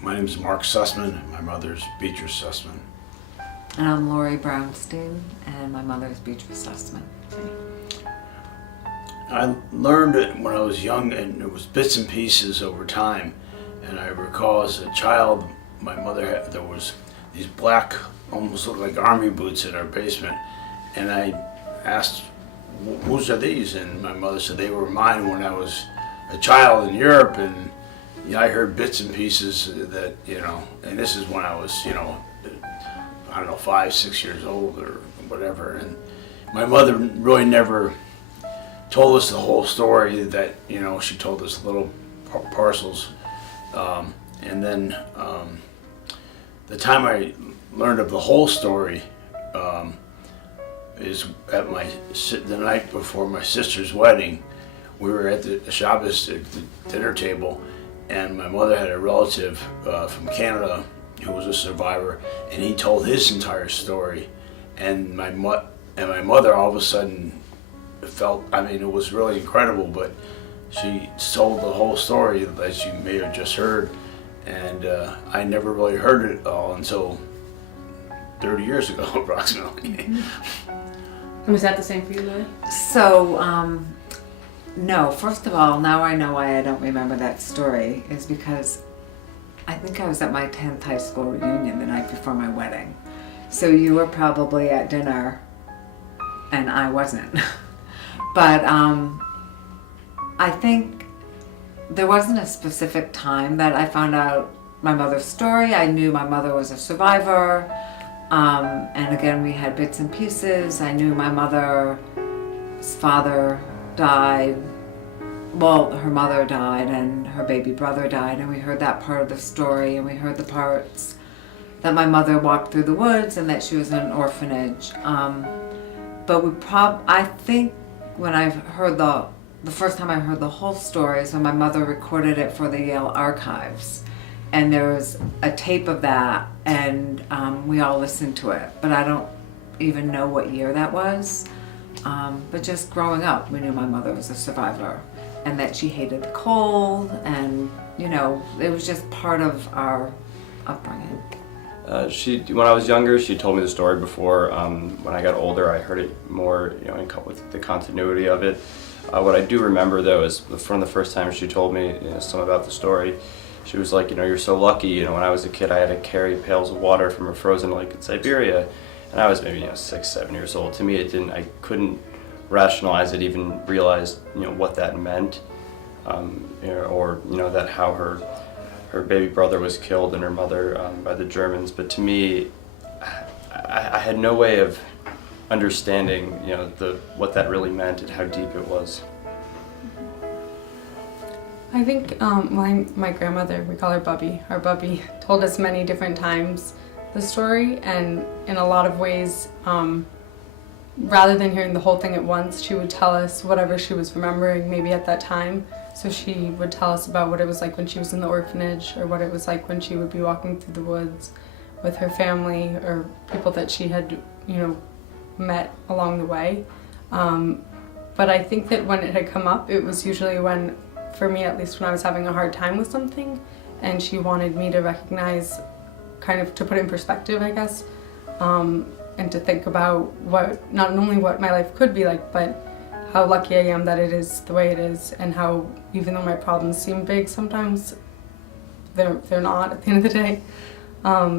My name is Mark Sussman. My mother's Beatrice Sussman. And I'm Lori Brownstein, and my mother's Beatrice Sussman. I learned it when I was young, and it was bits and pieces over time. And I recall as a child, my mother had, there was these black, almost looked like army boots in our basement. And I asked, whose are these? And my mother said they were mine when I was a child in Europe. And I heard bits and pieces that, and this is when I was, I don't know, 5, 6 years old or whatever. And my mother really never told us the whole story. That, she told us little parcels. And then the time I learned of the whole story is at the night before my sister's wedding. We were at the Shabbos at the dinner table, and my mother had a relative from Canada who was a survivor, and he told his entire story. And my mother all of a sudden felt, it was really incredible, but she told the whole story as you may have just heard, and I never really heard it all until 30 years ago, approximately. Mm-hmm. And was that the same for you, Lily? So, no, first of all, now I know why I don't remember that story, is because I think I was at my 10th high school reunion the night before my wedding. So you were probably at dinner, and I wasn't. But I think there wasn't a specific time that I found out my mother's story. I knew my mother was a survivor. And again, we had bits and pieces. I knew my mother's father died. Well, her mother died and her baby brother died, and we heard that part of the story, and we heard the parts that my mother walked through the woods and that she was in an orphanage. But I think when I heard the first time I heard the whole story is when my mother recorded it for the Yale archives. And there was a tape of that, and we all listened to it. But I don't even know what year that was. But just growing up, we knew my mother was a survivor, and that she hated the cold, and it was just part of our upbringing. When I was younger, she told me the story before. When I got older, I heard it more, with the continuity of it. What I do remember, though, is from the first time she told me some about the story. She was like, you're so lucky. When I was a kid, I had to carry pails of water from a frozen lake in Siberia, and I was maybe 6, 7 years old. To me, I couldn't rationalize it, even realize what that meant, or that how her baby brother was killed and her mother by the Germans. But to me, I had no way of understanding what that really meant and how deep it was. I think my grandmother, we call her Bubby, our Bubby, told us many different times the story, and in a lot of ways, rather than hearing the whole thing at once, she would tell us whatever she was remembering maybe at that time. So she would tell us about what it was like when she was in the orphanage, or what it was like when she would be walking through the woods with her family or people that she had, met along the way. But I think that when it had come up, it was usually when, for me at least, when I was having a hard time with something, and she wanted me to recognize, kind of to put it in perspective, I guess, and to think about not only what my life could be like, but how lucky I am that it is the way it is, and how even though my problems seem big sometimes, they're not at the end of the day.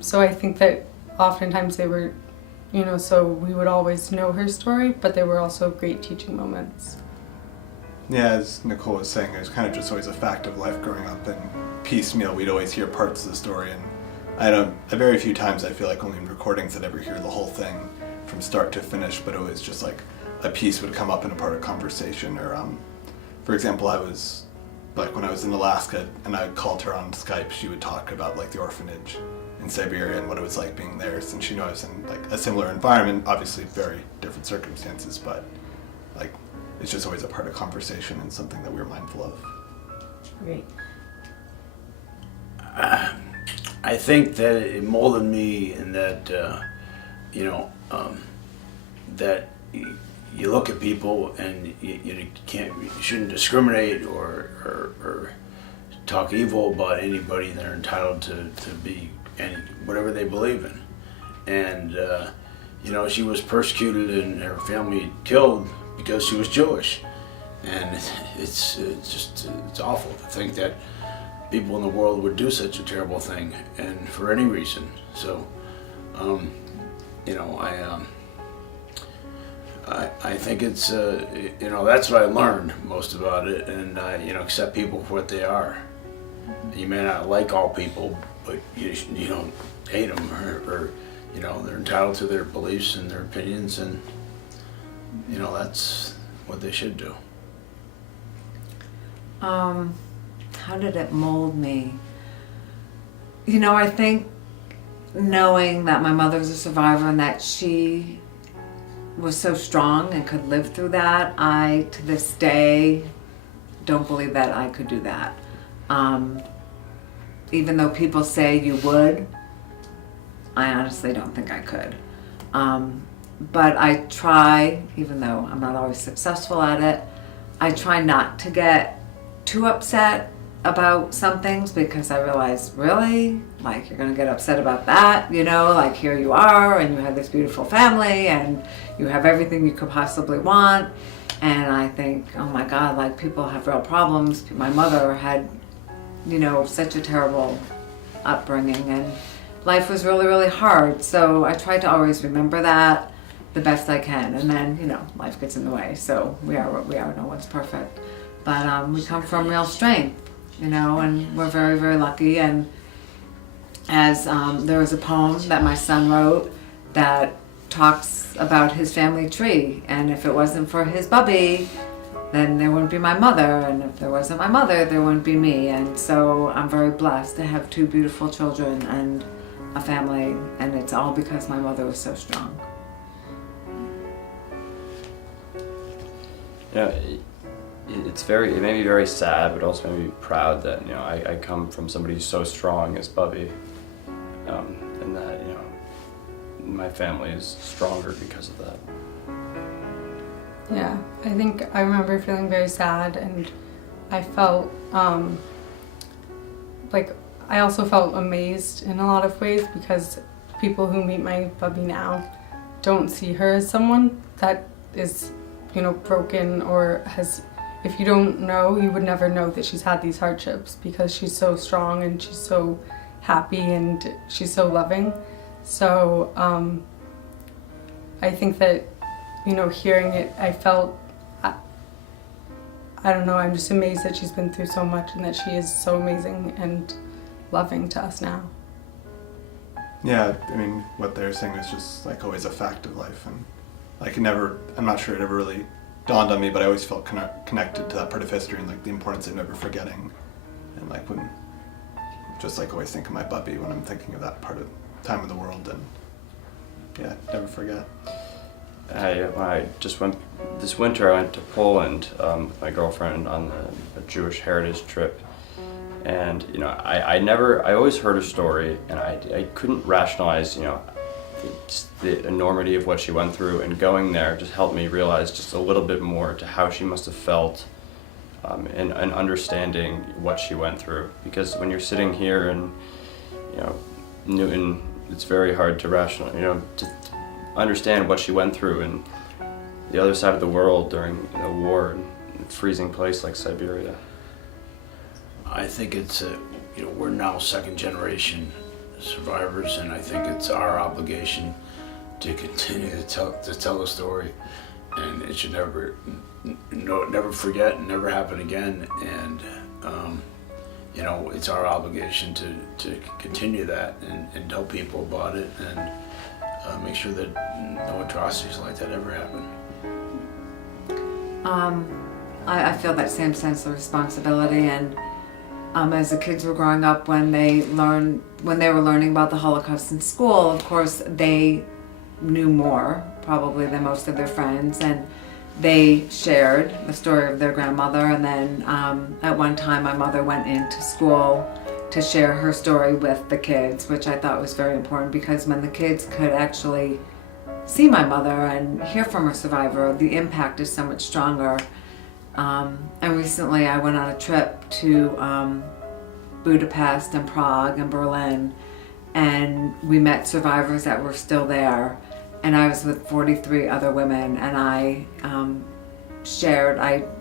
So I think that oftentimes they were, so we would always know her story, but they were also great teaching moments. Yeah, as Nicole was saying, it was kind of just always a fact of life growing up, and piecemeal we'd always hear parts of the story, and a very few times I feel like only in recordings I'd ever hear the whole thing from start to finish, but it was just like a piece would come up in a part of conversation, or for example, I was like when I was in Alaska and I called her on Skype, she would talk about like the orphanage in Siberia and what it was like being there, since she knew I was in like a similar environment, obviously very different circumstances, but like it's just always a part of conversation and something that we were mindful of. Great. I think that it molded me in that, that you look at people and you shouldn't discriminate or talk evil about anybody. They're entitled to be whatever they believe in. And you know, she was persecuted and her family killed because she was Jewish. And it's awful to think that people in the world would do such a terrible thing, and for any reason. So, you know, I think it's you know, that's what I learned most about it, and you know, accept people for what they are. You may not like all people, but you don't hate them, or you know, they're entitled to their beliefs and their opinions, and you know, that's what they should do. How did it mold me? You know, I think knowing that my mother was a survivor and that she was so strong and could live through that, I, to this day, don't believe that I could do that. Even though people say you would, I honestly don't think I could. But I try, even though I'm not always successful at it, I try not to get too upset about some things, because I realize, really? Like, you're gonna get upset about that? You know, like, here you are, and you have this beautiful family, and you have everything you could possibly want. And I think, oh my God, like, people have real problems. My mother had, you know, such a terrible upbringing, and life was really, really hard. So I try to always remember that the best I can. And then, you know, life gets in the way. So we are what we are. No one's perfect. But we come from real strength, you know, and we're very, very lucky. And as there was a poem that my son wrote that talks about his family tree. And if it wasn't for his bubby, then there wouldn't be my mother. And if there wasn't my mother, there wouldn't be me. And so I'm very blessed to have two beautiful children and a family. And it's all because my mother was so strong. Yeah. It made me very sad, but also made me proud that, you know, I come from somebody who's so strong as Bubby, and that, you know, my family is stronger because of that. Yeah, I think I remember feeling very sad, and I felt like I also felt amazed in a lot of ways, because people who meet my Bubby now don't see her as someone that is, you know, broken or has. If you don't know, you would never know that she's had these hardships, because she's so strong and she's so happy and she's so loving. So I think that, you know, hearing it, I felt, I don't know, I'm just amazed that she's been through so much and that she is so amazing and loving to us now. Yeah, I mean, what they're saying is just like always a fact of life, and like I'm not sure it ever really dawned on me, but I always felt connected to that part of history and like the importance of never forgetting. And like when, just like always think of my Bubby when I'm thinking of that part of time of the world, and yeah, never forget. I just went, this winter I went to Poland with my girlfriend on a Jewish heritage trip. And, you know, I always heard her story, and I couldn't rationalize, you know, the enormity of what she went through, and going there just helped me realize just a little bit more to how she must have felt, and understanding what she went through. Because when you're sitting here in, you know, Newton, it's very hard to to understand what she went through and the other side of the world during a war in a freezing place like Siberia. I think it's you know, we're now second generation survivors, and I think it's our obligation to continue to tell the story, and it should never forget and never happen again. And you know, it's our obligation to continue that and tell people about it, and make sure that no atrocities like that ever happen. I feel that same sense of responsibility, and as the kids were growing up, when they were learning about the Holocaust in school, of course they knew more probably than most of their friends, and they shared the story of their grandmother. And then at one time my mother went into school to share her story with the kids, which I thought was very important, because when the kids could actually see my mother and hear from a survivor, the impact is so much stronger. And recently I went on a trip to Budapest and Prague and Berlin, and we met survivors that were still there. And I was with 43 other women, and I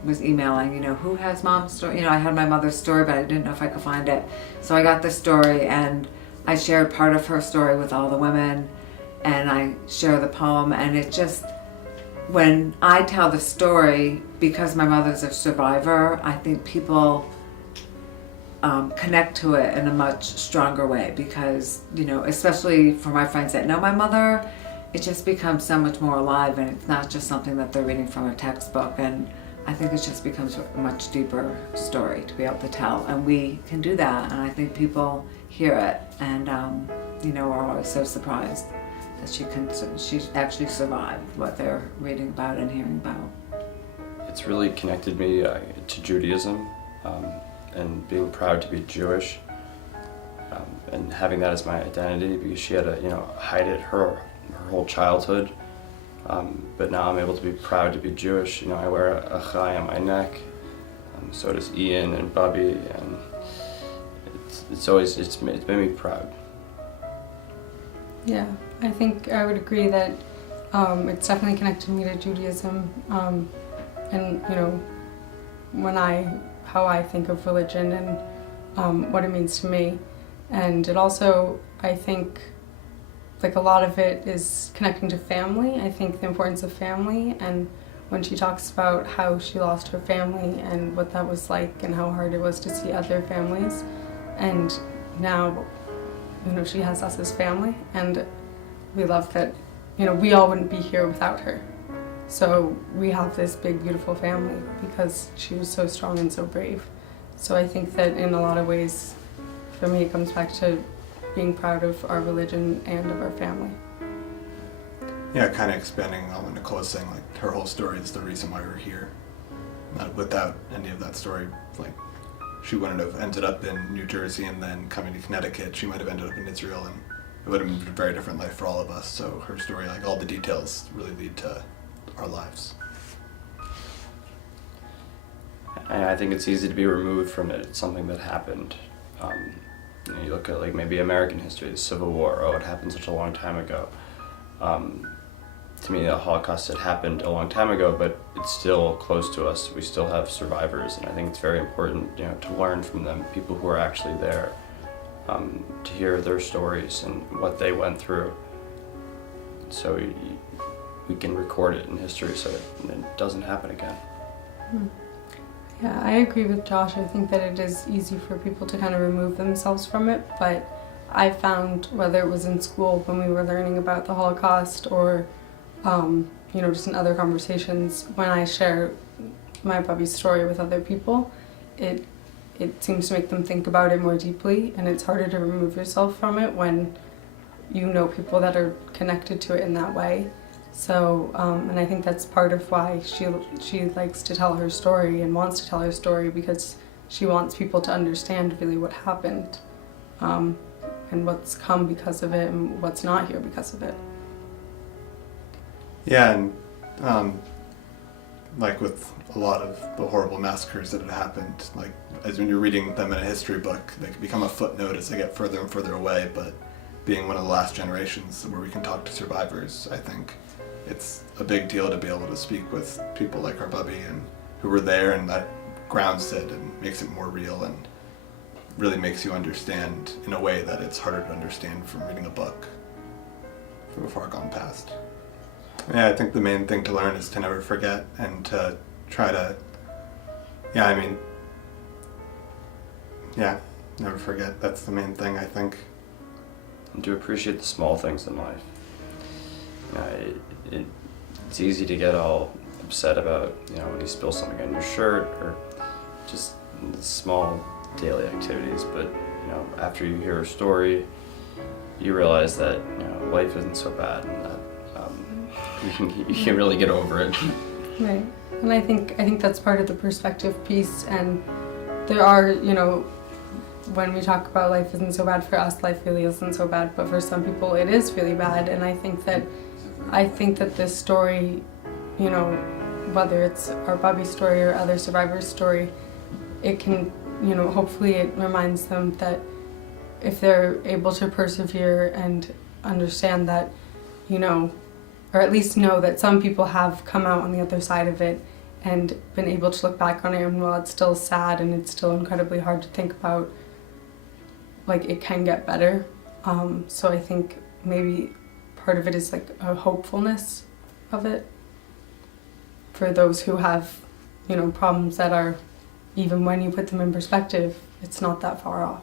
was emailing, who has mom's story? I had my mother's story, but I didn't know if I could find it. So I got the story, and I shared part of her story with all the women, and I share the poem, and it just, when I tell the story, because my mother's a survivor, I think people connect to it in a much stronger way, because, especially for my friends that know my mother, it just becomes so much more alive, and it's not just something that they're reading from a textbook. And I think it just becomes a much deeper story to be able to tell, and we can do that. And I think people hear it and are always so surprised that she actually survived what they're reading about and hearing about. It's really connected me to Judaism, and being proud to be Jewish, and having that as my identity, because she had to hide it her whole childhood, but now I'm able to be proud to be Jewish. I wear a chai on my neck, so does Ian and Bubby, and it's made me proud. Yeah, I think I would agree that it's definitely connected me to Judaism, and how I think of religion and what it means to me. And it also, I think, like, a lot of it is connecting to family. I think the importance of family, and when she talks about how she lost her family and what that was like and how hard it was to see other families, and now she has us as family, and we love that we all wouldn't be here without her. So we have this big beautiful family because she was so strong and so brave. So I think that in a lot of ways, for me, it comes back to being proud of our religion and of our family. Yeah, kind of expanding on what Nicole was saying, like, her whole story is the reason why we're here. Without any of that story, like, she wouldn't have ended up in New Jersey and then coming to Connecticut. She might have ended up in Israel, and it would have been a very different life for all of us. So her story, like, all the details really lead to our lives. And I think it's easy to be removed from it. It's something that happened. You look at, like, maybe American history, the Civil War. Oh, it happened such a long time ago. To me, the Holocaust had happened a long time ago, but it's still close to us. We still have survivors, and I think it's very important, to learn from them, people who are actually there, to hear their stories and what they went through, so we can record it in history so it doesn't happen again. Yeah, I agree with Josh. I think that it is easy for people to kind of remove themselves from it, but I found, whether it was in school when we were learning about the Holocaust or just in other conversations, when I share my Bubby's story with other people, it seems to make them think about it more deeply, and it's harder to remove yourself from it when you know people that are connected to it in that way. So, and I think that's part of why she likes to tell her story and wants to tell her story, because she wants people to understand really what happened, and what's come because of it and what's not here because of it. Yeah, and like with a lot of the horrible massacres that had happened, like, as when you're reading them in a history book, they can become a footnote as they get further and further away, but being one of the last generations where we can talk to survivors, I think it's a big deal to be able to speak with people like our Bubby and who were there, and that grounds it and makes it more real and really makes you understand in a way that it's harder to understand from reading a book from a far gone past. Yeah, I think the main thing to learn is to never forget and to try to, never forget. That's the main thing, I think. And to appreciate the small things in life. It's easy to get all upset about, when you spill something on your shirt or just the small daily activities, but, after you hear a story, you realize that, life isn't so bad, and that you can really get over it. Right. And I think that's part of the perspective piece, and there are, when we talk about life isn't so bad, for us, life really isn't so bad, but for some people it is really bad. And I think that this story, whether it's our Bubby story or other survivors' story, it can you know, hopefully it reminds them that if they're able to persevere and understand that, you know, or at least know that some people have come out on the other side of it and been able to look back on it, and while it's still sad and it's still incredibly hard to think about, like, it can get better. So I think maybe part of it is like a hopefulness of it for those who have, you know, problems that are, even when you put them in perspective, it's not that far off.